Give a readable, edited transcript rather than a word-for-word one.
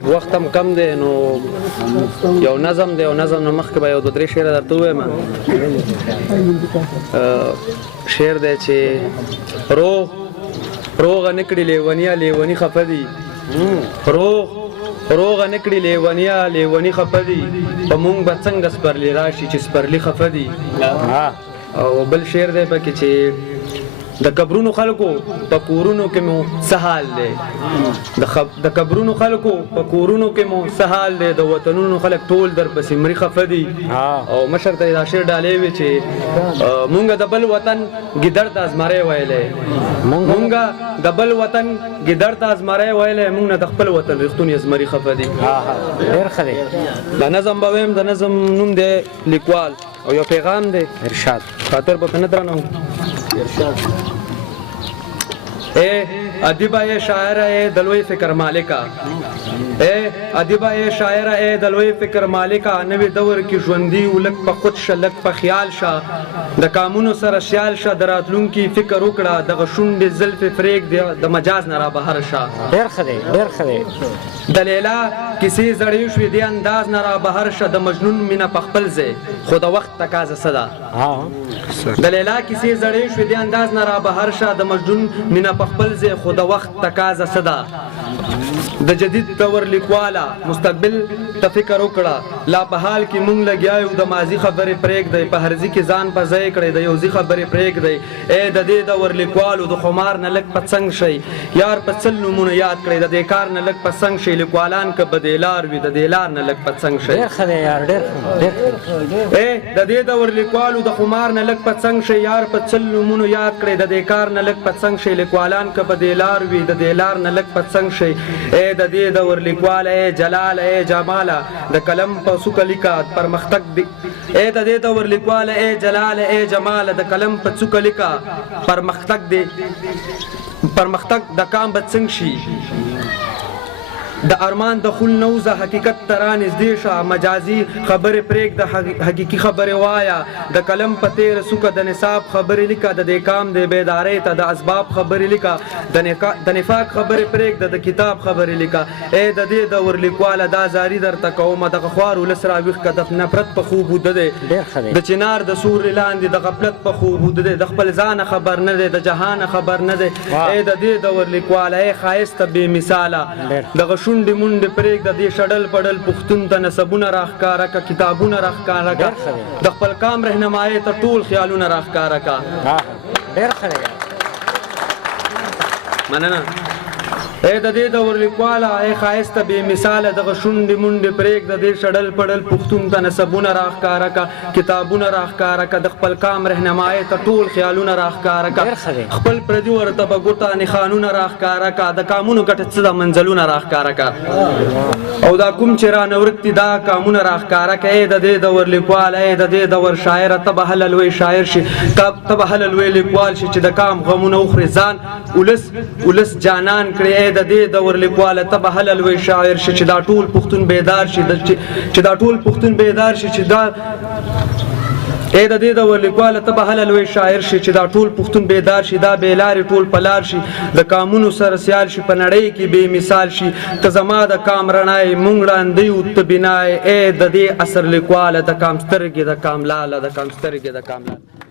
وخت هم کم دی نو یو نظم دی او نظم نه مخکې به یو دوه درې شعره درته ووایم. شعر دی چې روغه نه کړي لیونیه لیوني خفه دي، روغه نه کړي لیونیه لیوني خفه دي، په مونږ به څنګه سپرلی راشي چې سپرلی خفه دي. او بل شعر دی پکې چې د قبرونو خلکو په کورونو کې مو څه حال دی، د قبرونو خلکو په کورونو کې مو څه حال دی، د وطنونو خلک ټول در پسې مري خفه دي. او مشر ته دا شعر ډالې وي چې مونږ د بل وطن ګیدړ ته ازمری ویلی، مونږ د بل وطن ګیدړ ته ازمری ویلی، مونږ نه د خپل وطن ریښتونې ازمري خفه دي. ډېر ښه دی. دا نظم به ویم، د نظم نوم دی لیکوال او یو پیغام دی ارشاد. خاطر به نه درنه ارشاد. اے ادیبہ اے شاعرہ اے دلوی فکر مالکا، اے ادیبہ اے شاعرہ اے دلوی فکر مالکا، نوی دور کی ژوندي ولک په خود شلک په خیال شه، د کامونو سره سیال شه، د راتلونکي فکر وکړه، دغه شونډې زلفې پرېږدې د مجاز نه را بهر شه. ډېر ښه دی، ډېر ښه دی. د لیلا کیسې زړې شوې دې انداز نه را بهر شه، د مجنون مینه په خپل ځای خو د وخت تقاضا څه ده. د لیلا کیسې زړې شوې دې انداز نه را بهر شه، د مجنون مینه په خپل ځای خو د وخت تقاضا څه ده. د جدید دور لیکواله مستقبل ته فکر وکړه، لا په حال کې مونږ لګیا یو، د ماضي خبرې پرېږدئ، په هرزي کې ځان په ځای کړئ، د یوځي خبرې پرېږدئ. ای د دې دور لیکوالو د خمار نه لږ په څنګ شئ، یار په څل نومونه یاد کړئ، د دې کار نه لږ په څنګ شئ، لیکوالان که به دې لار وي د دې لار نه لږ په څنګ شئ. ډېر ښه دی یار، ډېر ای د دې دور لیکوالو د خمار نه لږ په څنګ شئ، یار په څل نومونه یاد کړئ، د دې کار نه لږ په څنګ شئ، لیکوالان که به دې لار وي د دې لار نه لږ په څنګ شئ. ای د دې دور لیکواله ای جلال ای جماله، د قلم په څوکه لیکه پرمختګ دی. ای د دې دور لیکواله ای جلال ای جماله، د قلم په څوکه لیکه پرمختګ دی. پرمختګ د کام به څنګه شي، د ارمان د خل نوزه حقیقت ترا نږدې شه، مجازي خبرې پرېږده حقیقي خبرې وایه، د قلم په تېره څوکه د نصاب خبرې لیکه، د دې کام د بیدارۍ ته د اسباب خبرې لیکه، د نفاق خبرې پرېږده د کتاب خبرې لیکه. ای د دې دور لیکواله دا زاري درته کومه، دغه خوار ولس راویښ که د نفرت په خوب وده دی، د چنار د سوري لاندې د غفلت په خوب وده دی، د خپل ځانه خبر نه دی، د جهانه خبر نه دی. ای د دې دور لیکواله ای ښایسته بې مثاله، دغه شونډې مونډې پرېږده، دې شډل پډل پښتون ته نسبونه راښکاره که، کتابونه راښکاره که، د خپل قام رهنمایۍ ته ټول خیالونه راښکاره که. ډېر ښه دی. مننه. ای د دې دور لیکواله ای ښایسته بې مثاله، دغه شونډې مونډې پرېږده، دې شډل پډل پښتون ته نسبونه راښکاره که، کتابونه راښکاره که، د خپل قام رهنمایۍ ته ټول خیالونه راښکاره که، خپل پردي ورته به ګوته نښانونه راښکاره که، د کامونو ګټه څه ده منزلونه راښکاره که، او دا کوم چې رانه ورک دي دا کامونه راښکاره که. ای د دې دور لیکواله ای د دې دور شاعره، ته به هله لوی شاعر شي، ته به هله لوی لیکوال شي چې د کام غمونه وخورې ځان ولس جانان کړي. ای د دې دور لیکواله ته به هله لوی شاعر شي چې دا ټول پښتون بیدار شي، چې دا ټول پښتون بیدار شي، چې دا ای د دې دور لیکواله ته به هله لوی شاعر شي چې دا ټول پښتون بیدار شي، دا بې لارې ټول په لار شي، د کامونو سره سیال شي، په نړۍ کې بې مثال شي، ته زما د کام رڼای مونږ ړانده یو ته بینای. ای د دې عصر لیکواله د کام سترګې د کام لاله، د کام سترګې د کام لاله.